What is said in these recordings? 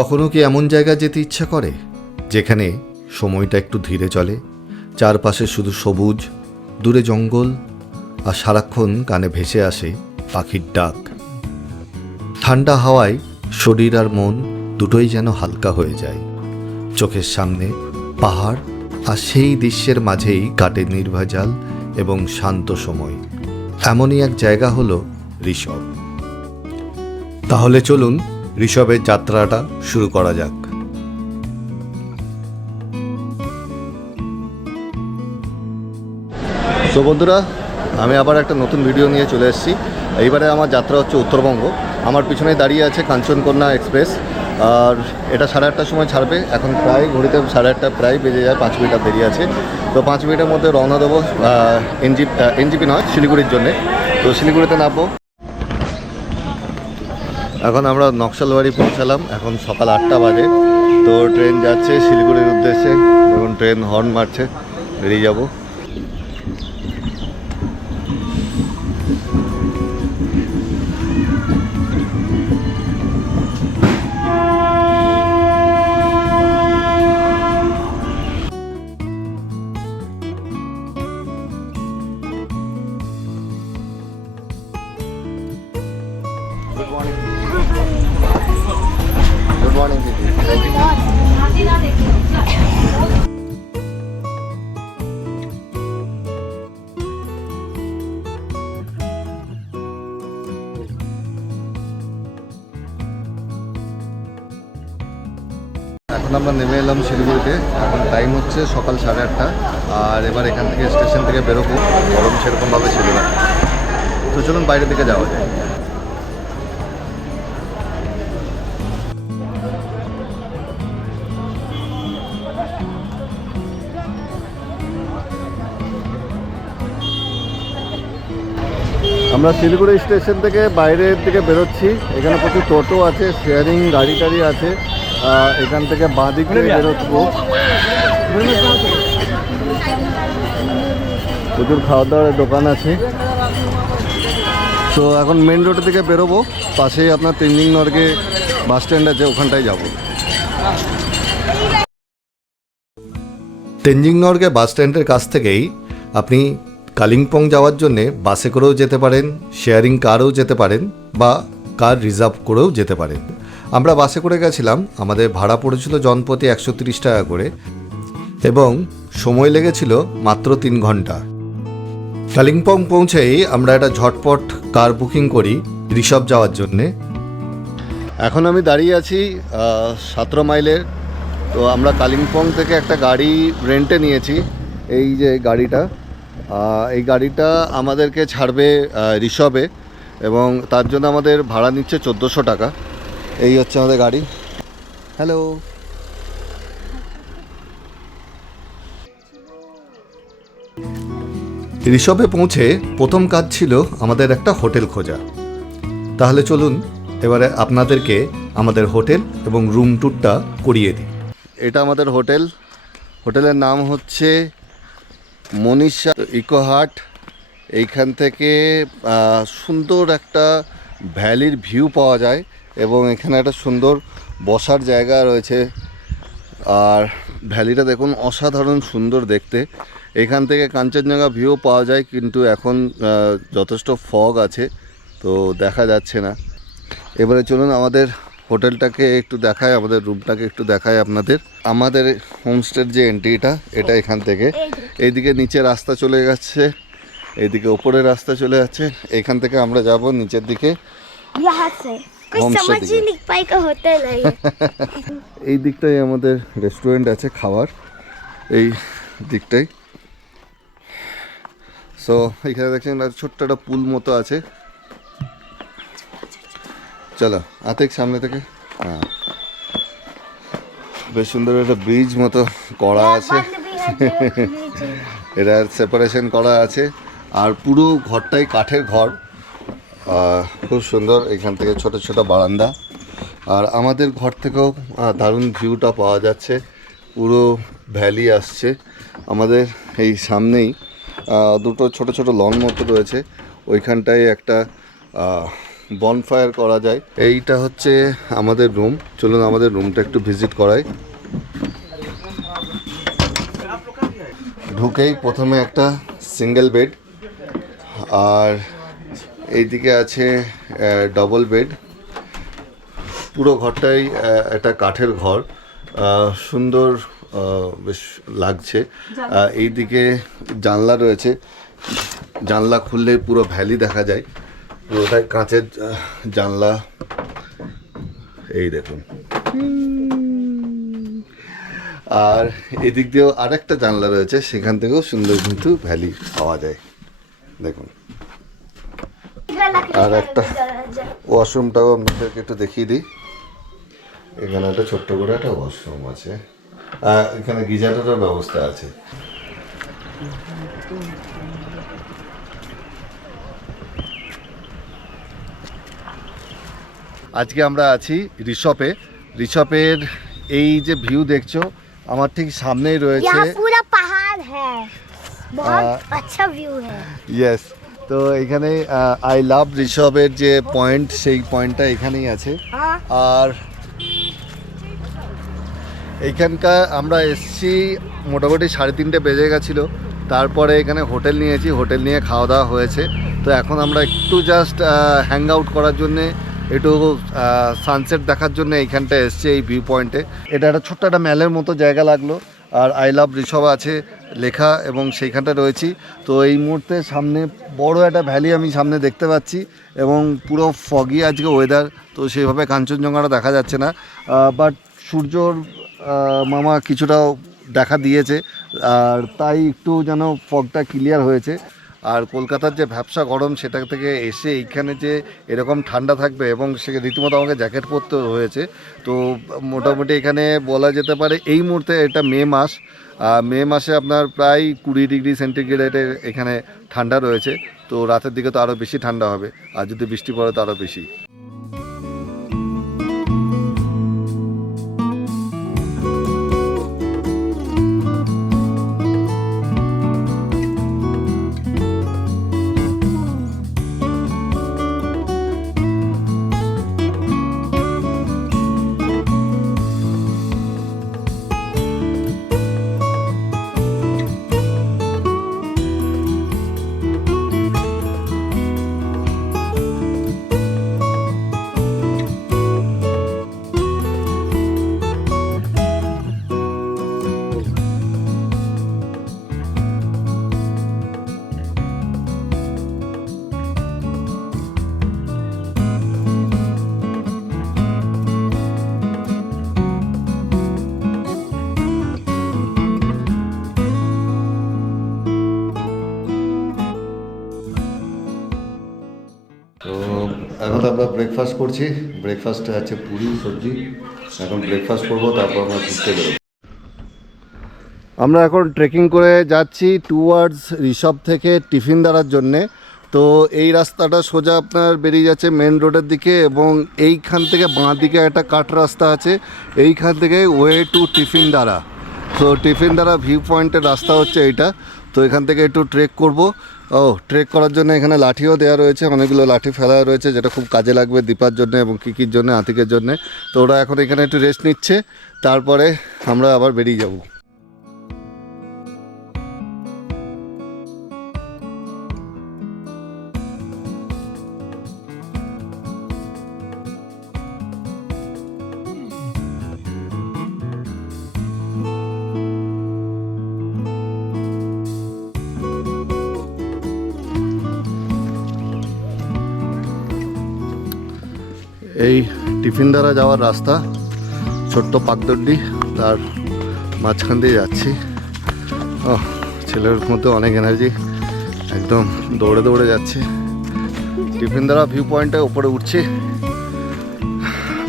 কখনো কি এমন জায়গায় যেতে ইচ্ছা করে যেখানে সময়টা একটু ধীরে চলে, চারপাশে শুধু সবুজ, দূরে জঙ্গল, আর সারাক্ষণ কানে ভেসে আসে পাখির ডাক। ঠান্ডা হাওয়ায় শরীর আর মন দুটোই যেন হালকা হয়ে যায়। চোখের সামনে পাহাড়, আর সেই দৃশ্যের মাঝেই কাটে নির্ভেজাল এবং শান্ত সময়। এমনই এক জায়গা হলো ঋষভ। তাহলে চলুন ঋষভের যাত্রাটা শুরু করা যাক। তো বন্ধুরা, আমি আবার একটা নতুন ভিডিও নিয়ে চলে এসেছি। এইবারে আমার যাত্রা হচ্ছে উত্তরবঙ্গ। আমার পিছনে দাঁড়িয়ে আছে কাঞ্চনকন্যা এক্সপ্রেস, আর এটা 8:30টার সময় ছাড়বে। এখন প্রায় ঘড়িতে 8:30 প্রায় বেজে যায়, 5 মিনিট দেরি আছে। তো 5 মিনিটের মধ্যে রওনা দেবো এনজিপি নয়, শিলিগুড়ির জন্যে। তো শিলিগুড়িতে নামবো। এখন আমরা নকশালবাড়ি পৌঁছালাম, এখন সকাল 8টা বাজে। তো ট্রেন যাচ্ছে শিলিগুড়ির উদ্দেশ্যে। এখন ট্রেন হর্ন মারছে, বেরিয়ে যাবো। गुड मॉर्निंग दीदी। এখন আমরা নেমে এলাম শিলিগুড়িতে। এখন টাইম হচ্ছে সকাল 8:30, আর এবার এখান থেকে স্টেশন থেকে বেরোবো। গরম সেরকমভাবে ছিল না, তো চলুন বাইরের দিকে যাওয়া যায়। আমরা শিলিগুড়ি স্টেশন থেকে বাইরের দিকে বেরোচ্ছি। এখানে প্রচুর টোটো আছে, শেয়ারিং গাড়ি টাড়ি আছে। এখান থেকে বাঁ দিক থেকে বেরোচ্ছি। প্রচুর খাওয়া দাওয়ার দোকান আছে। তো এখন মেন রোডের দিকে বেরোবো। পাশেই আপনার তেঞ্জিং নর্গে বাস স্ট্যান্ড আছে, ওখানটায় যাব। তেঞ্জিং নর্গে বাস স্ট্যান্ডের কাছ থেকেই আপনি কালিম্পং যাওয়ার জন্যে বাসে করেও যেতে পারেন, শেয়ারিং কারেও যেতে পারেন, বা কার রিজার্ভ করেও যেতে পারেন। আমরা বাসে করে গেছিলাম। আমাদের ভাড়া পড়েছিল জনপ্রতি 130 টাকা করে, এবং সময় লেগেছিল মাত্র 3 ঘন্টা। কালিম্পং পৌঁছেই আমরা একটা ঝটপট কার বুকিং করি ঋষভ যাওয়ার জন্যে। এখন আমি দাঁড়িয়ে আছি 17 মাইলের। তো আমরা কালিম্পং থেকে একটা গাড়ি রেন্টে নিয়েছি। এই যে গাড়িটা, এই গাড়িটা আমাদেরকে ছাড়বে ঋষভে, এবং তার জন্য আমাদের ভাড়া নিচ্ছে 1400 টাকা। এই হচ্ছে আমাদের গাড়ি। হ্যালো। ঋষভে পৌঁছে প্রথম কাজ ছিল আমাদের একটা হোটেল খোঁজা। তাহলে চলুন এবারে আপনাদেরকে আমাদের হোটেল এবং রুম ট্যুরটা করিয়ে দিই। এটা আমাদের হোটেল। হোটেলের নাম হচ্ছে মনীষা ইকো হাট। এইখান থেকে সুন্দর একটা ভ্যালির ভিউ পাওয়া যায়, এবং এখানে একটা সুন্দর বসার জায়গা রয়েছে। আর ভ্যালিটা দেখুন, অসাধারণ সুন্দর দেখতে। এখান থেকে কাঞ্চনজঙ্ঘা ভিউ পাওয়া যায়, কিন্তু এখন যথেষ্ট ফগ আছে, তো দেখা যাচ্ছে না। এবারে চলুন আমাদের হোটেলটাকে একটু দেখায়, আমাদের রুমটাকে একটু দেখায় আপনাদের। আমাদের হোমস্টের যে এন্ট্রিটা, এটা এখান থেকে এইদিকে নিচে রাস্তা চলে যাচ্ছে, এইদিকে ওপরে রাস্তা চলে যাচ্ছে। এখান থেকে আমরা যাব নিচের দিকে। এই দিকটাই আমাদের রেস্টুরেন্ট আছে, খাবার এই দিকটাই। সো এখানে দেখছেন ছোট্ট একটা পুল মতো আছে। চলো আতেক সামনে থেকে। হ্যাঁ, বেশ সুন্দর একটা ব্রিজ মতো করা আছে। এটা সেপারেশন করা আছে, আর পুরো ঘরটাই কাঠের ঘর। খুব সুন্দর। এখান থেকে ছোট ছোট বারান্দা, আর আমাদের ঘর থেকেও দারুণ ভিউটা পাওয়া যাচ্ছে। পুরো ভ্যালি আসছে আমাদের এই সামনেই। দুটো ছোট ছোট লন মতো রয়েছে। ওইখানটায় একটা বনফায়ার করা যায়। এইটা হচ্ছে আমাদের রুম, চলুন আমাদের রুমটা একটু ভিজিট করাই। ঢুকেই প্রথমে একটা সিঙ্গেল বেড, আর এইদিকে আছে ডবল বেড। পুরো ঘরটাই একটা কাঠের ঘর, সুন্দর বেশ লাগছে। এইদিকে জানলা রয়েছে, জানলা খুললে পুরো ভ্যালি দেখা যায়, পুরোটাই কাঁচের জানলা। এই দেখুন, আর এদিক দিয়েও আরেকটা জানলা রয়েছে, সেখান থেকেও সুন্দর কিন্তু ভ্যালি পাওয়া যায়। দেখুন, আর একটা ওয়াশরুমটাও আপনাদেরকে একটু দেখিয়ে দিই। এখানে একটা ছোট্ট করে একটা ওয়াশরুম আছে, এখানে গিজারেরও ব্যবস্থা আছে। আজকে আমরা আছি ঋষভের এই যে ভিউ দেখছো আমার ঠিক সামনেই রয়েছে, পুরো পাহাড় হ্যাঁ, বহুত আচ্ছা ভিউ হ্যাঁ। ইয়েস, তো এখানে আই লাভ ঋষভের যে পয়েন্ট, সেই পয়েন্টটা এখানেই আছে। আর এইখানকার আমরা এসছি মোটামুটি 3:30 বেজে গেছিলো। তারপরে এখানে হোটেল নিয়েছি, হোটেল নিয়ে খাওয়া দাওয়া হয়েছে। তো এখন আমরা একটু জাস্ট হ্যাং আউট করার জন্যে, একটু সানসেট দেখার জন্য এইখানটা এসছে, এই ভিউ পয়েন্টে। এটা একটা ছোট্ট একটা ম্যালের মতো জায়গা লাগলো, আর আই লাভ ঋষভ আছে লেখা, এবং সেইখানটা রয়েছি। তো এই মুহূর্তে সামনে বড় একটা ভ্যালি আমি সামনে দেখতে পাচ্ছি, এবং পুরো ফগি আজকে ওয়েদার, তো সেইভাবে কাঞ্চনজঙ্ঘাটা দেখা যাচ্ছে না, বাট সূর্যর মামা কিছুটাও দেখা দিয়েছে, আর তাই একটু যেন ফগটা ক্লিয়ার হয়েছে। আর কলকাতার যে ভ্যাপসা গরম, সেটা থেকে এসে এইখানে যে এরকম ঠান্ডা থাকবে, এবং সে রীতিমতো আমাকে জ্যাকেট পরতে হয়েছে। তো মোটামুটি এখানে বলা যেতে পারে এই মুহূর্তে এটা মে মাসে আপনার প্রায় 20 ডিগ্রি সেন্টিগ্রেডের এখানে ঠান্ডা রয়েছে। তো রাতের দিকে তো আরও বেশি ঠান্ডা হবে, আর যদি বৃষ্টি পড়ে তো আরও বেশি। তো এখন আমরা ব্রেকফাস্ট করছি, ব্রেকফাস্টে আছে পুরি সবজি। এখন ব্রেকফাস্ট করবো, তারপর আমরা ঘুরতে বেরোবো। আমরা এখন ট্রেকিং করে যাচ্ছি টুয়ার্ডস ঋষভ থেকে টিফিনদারার জন্যে। তো এই রাস্তাটা সোজা আপনার বেরিয়ে যাচ্ছে মেন রোডের দিকে, এবং এইখান থেকে বাঁ দিকে একটা কাট রাস্তা আছে, এইখান থেকে ওয়ে টু টিফিনদারা। তো টিফিনদারা ভিউ পয়েন্টের রাস্তা হচ্ছে এইটা। তো এখান থেকে একটু ট্রেক করব। ট্রেক করার জন্য এখানে লাঠিও দেওয়া রয়েছে, অনেকগুলো লাঠি ফেলা রয়েছে, যেটা খুব কাজে লাগবে দীপার জন্য এবং কিকির জন্য, আতিকের জন্য। তো ওরা এখন এখানে একটু রেস্ট নিচ্ছে, তারপরে আমরা আবার বেরিয়ে যাব। এই টিফিনদারা যাওয়ার রাস্তা, ছোট্ট পাকদণ্ডি, তার মাঝখান দিয়ে যাচ্ছি। ছেলের মধ্যে অনেক এনার্জি, একদম দৌড়ে দৌড়ে যাচ্ছে। টিফিনদারা ভিউ পয়েন্টে উপরে উঠছি,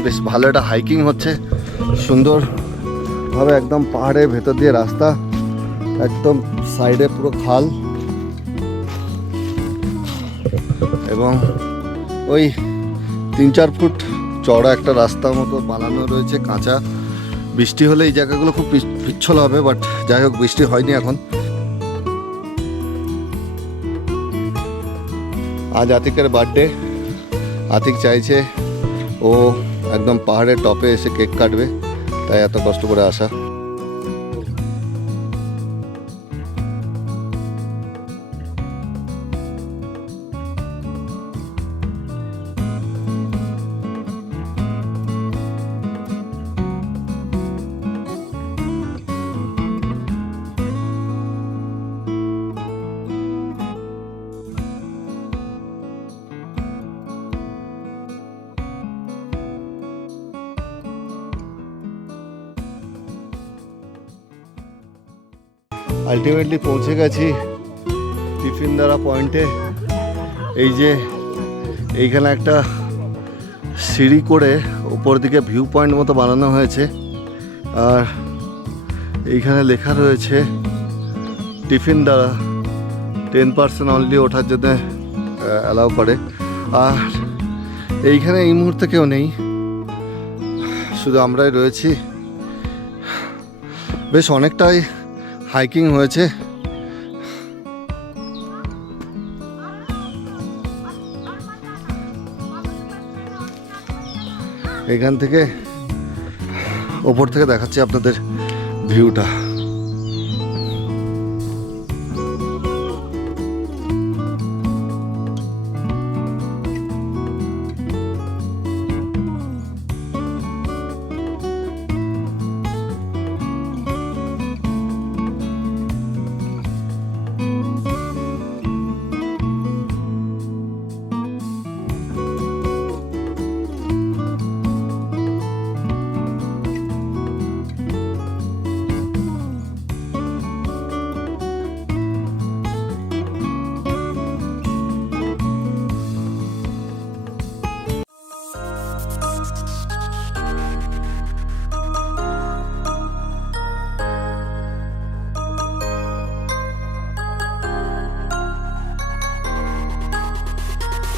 বেশ ভালো একটা হাইকিং হচ্ছে, সুন্দরভাবে একদম পাহাড়ের ভেতর দিয়ে রাস্তা, একদম সাইডে পুরো খাল, এবং ওই 3-4 ফুট চড়া একটা রাস্তার মতো বানানো রয়েছে, কাঁচা। বৃষ্টি হলে এই জায়গাগুলো খুব পিচ্ছল হবে, বাট যাই হোক বৃষ্টি হয়নি এখন। আজ আতিকের বার্থডে, আতিক চাইছে ও একদম পাহাড়ের টপে এসে কেক কাটবে, তাই এত কষ্ট করে আসা। আলটিমেটলি পৌঁছে গেছি টিফিনদারা পয়েন্টে। এই যে এইখানে একটা সিঁড়ি করে উপর দিকে ভিউ পয়েন্ট মতো বানানো হয়েছে, আর এইখানে লেখা রয়েছে টিফিনদারা 10% অনলি ওঠার জন্য অ্যালাউ করে। আর এইখানে এই মুহূর্তে কেউ নেই, শুধু আমরাই রয়েছি। বেশ অনেকটাই হাইকিং হয়েছে। এখান থেকে ওপর থেকে দেখাচ্ছি আপনাদের ভিউটা।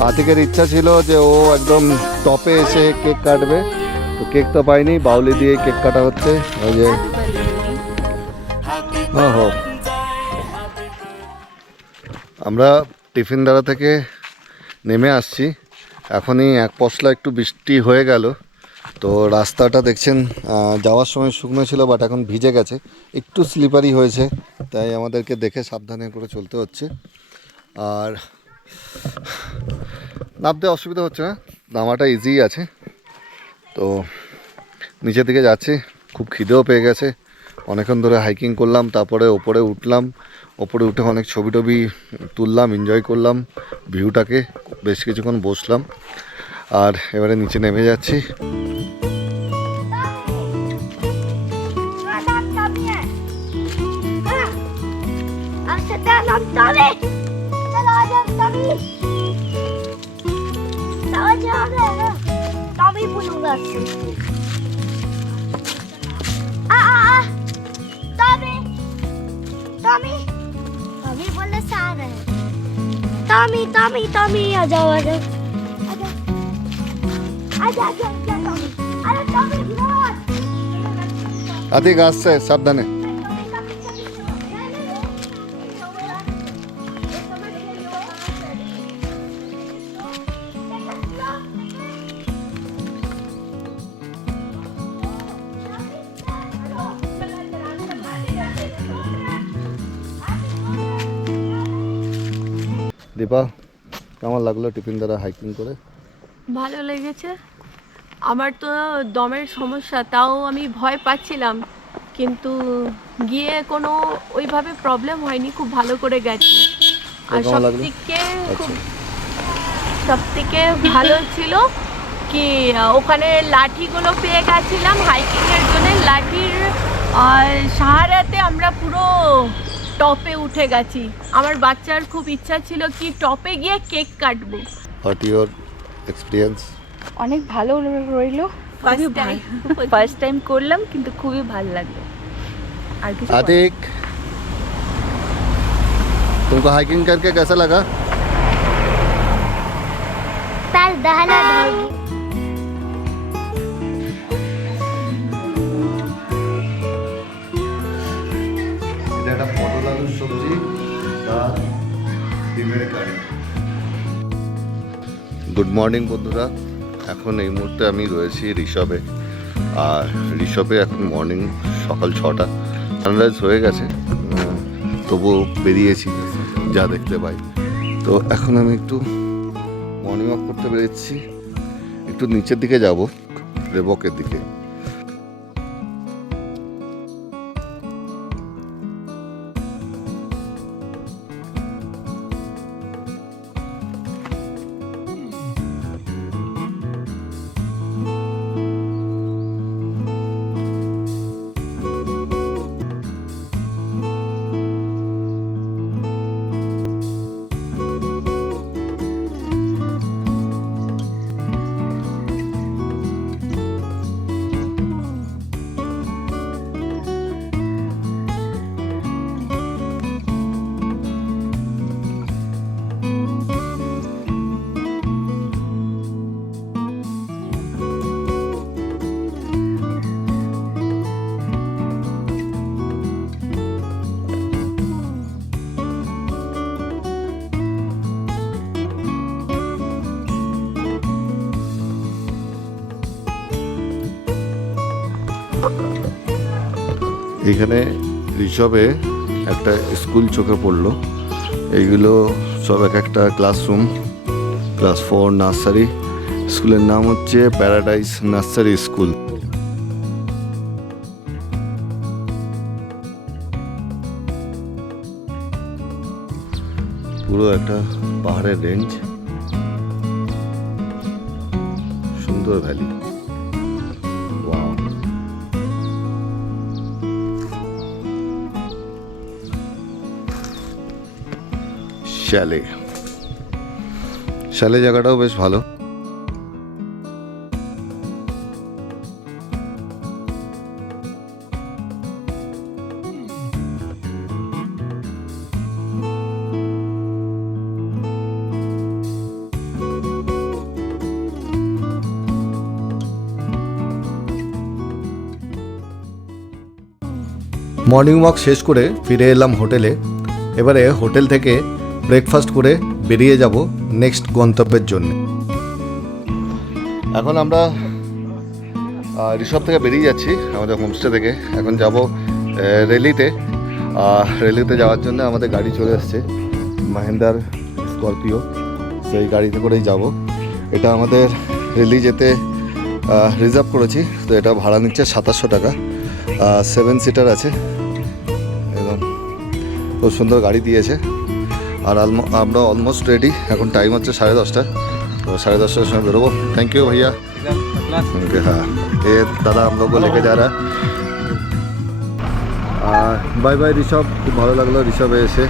আতিকের ইচ্ছা ছিল যে ও একদম টপে এসে কেক কাটবে, তো কেক তো পাইনি, বাউলি দিয়ে কেক কাটা হচ্ছে। ওই যে আমরা টিফিনদারা থেকে নেমে আসছি, এখনই এক পশলা একটু বৃষ্টি হয়ে গেল। তো রাস্তাটা দেখছেন যাওয়ার সময় শুকনো ছিল, বাট এখন ভিজে গেছে, একটু স্লিপারি হয়েছে, তাই আমাদেরকে দেখে সাবধানে করে চলতে হচ্ছে। আর নামতে অসুবিধা হচ্ছে না, নামাটা ইজি আছে। তো নিচের দিকে যাচ্ছি, খুব খিদেও পেয়ে গেছে, অনেকক্ষণ ধরে হাইকিং করলাম, তারপরে ওপরে উঠলাম, ওপরে উঠে অনেক ছবি টবি তুললাম, এনজয় করলাম ভিউটাকে, বেশ কিছুক্ষণ বসলাম, আর এবারে নিচে নেমে যাচ্ছি। टॉमी आ जाओ आ जाओ आजा आजा टॉमी अरे टॉमी गिरावट আতিক আসছে, সাবধানে। দীপা, কেমন লাগলো টিফিনদারা হাইকিং করে? ভালো লেগেছে। আমার তো দমের সমস্যা, তাও আমি ভয় পাচ্ছিলাম, কিন্তু গিয়ে কোনো ওইভাবে প্রবলেম হয়নি, খুব ভালো করে গেছি। আর কেমন লাগলো? সবথেকে ভালো ছিল কি ওখানে লাঠিগুলো পেয়ে গেছিলাম হাইকিংয়ের জন্য, লাঠির সাহারাতে আমরা পুরো টপে উঠে গেছি। আমার বাচ্চার খুব ইচ্ছা ছিল কি টপে গিয়ে কেক কাটবো। What your experience? অনেক ভালো রইলো, ফার্স্ট টাইম করলাম, কিন্তু খুবই ভালো লাগলো। আর কিছু आतिक, तुमको हाइकिंग करके कैसा लगा? पैर दहला धोगी এটা একটা পটল আলুর সবজি, ডাল, ডিমের কারি। গুড মর্নিং বন্ধুরা। এখন এই মুহূর্তে আমি রয়েছি ঋষভে। আর ঋষভে এখন মর্নিং সকাল 6টা, সানরাইজ হয়ে গেছে, তবুও বেরিয়েছি যা দেখতে পাই। তো এখন আমি একটু মর্নিং ওয়াক করতে বেরিয়েছি, একটু নিচের দিকে যাব, রেবকের দিকে। এইখানে ঋষভে একটা স্কুল চোখে পড়লো। এইগুলো সব এক একটা ক্লাসরুম, ক্লাস 4 নার্সারি। স্কুলের নাম হচ্ছে প্যারাডাইস নার্সারি স্কুল। পুরো একটা পাহাড়ের রেঞ্জ, সুন্দর ভ্যালি। ওয়াও, শ্যালে জায়গাটাও বেশ ভালো। মর্নিং ওয়াক শেষ করে ফিরে এলাম হোটেলে। এবারে হোটেল থেকে ব্রেকফাস্ট করে বেরিয়ে যাব নেক্সট গন্তব্যের জন্য। এখন আমরা ঋষভ থেকে বেরিয়ে যাচ্ছি আমাদের হোমস্টে থেকে। এখন যাব রেলিতে। রেলিতে যাওয়ার জন্য আমাদের গাড়ি চলে আসছে, মাহিন্দ্রার স্করপিও। সেই গাড়িতে করেই যাব। এটা আমাদের রেলি যেতে রিজার্ভ করেছি, তো এটা ভাড়া নিচ্ছে 2700 টাকা। 7 সিটার আছে, একদম খুব সুন্দর গাড়ি দিয়েছে। আর আমরা অলমোস্ট রেডি। এখন টাইম হচ্ছে 10:30, तो 10:30 সময় বেরোবো। थैंक यू भैया। हाँ, ये दादा हम लोग को लेके जा रहा है। बाय बाय ऋषभ, খুব ভালো লাগলো ঋষভে এসে।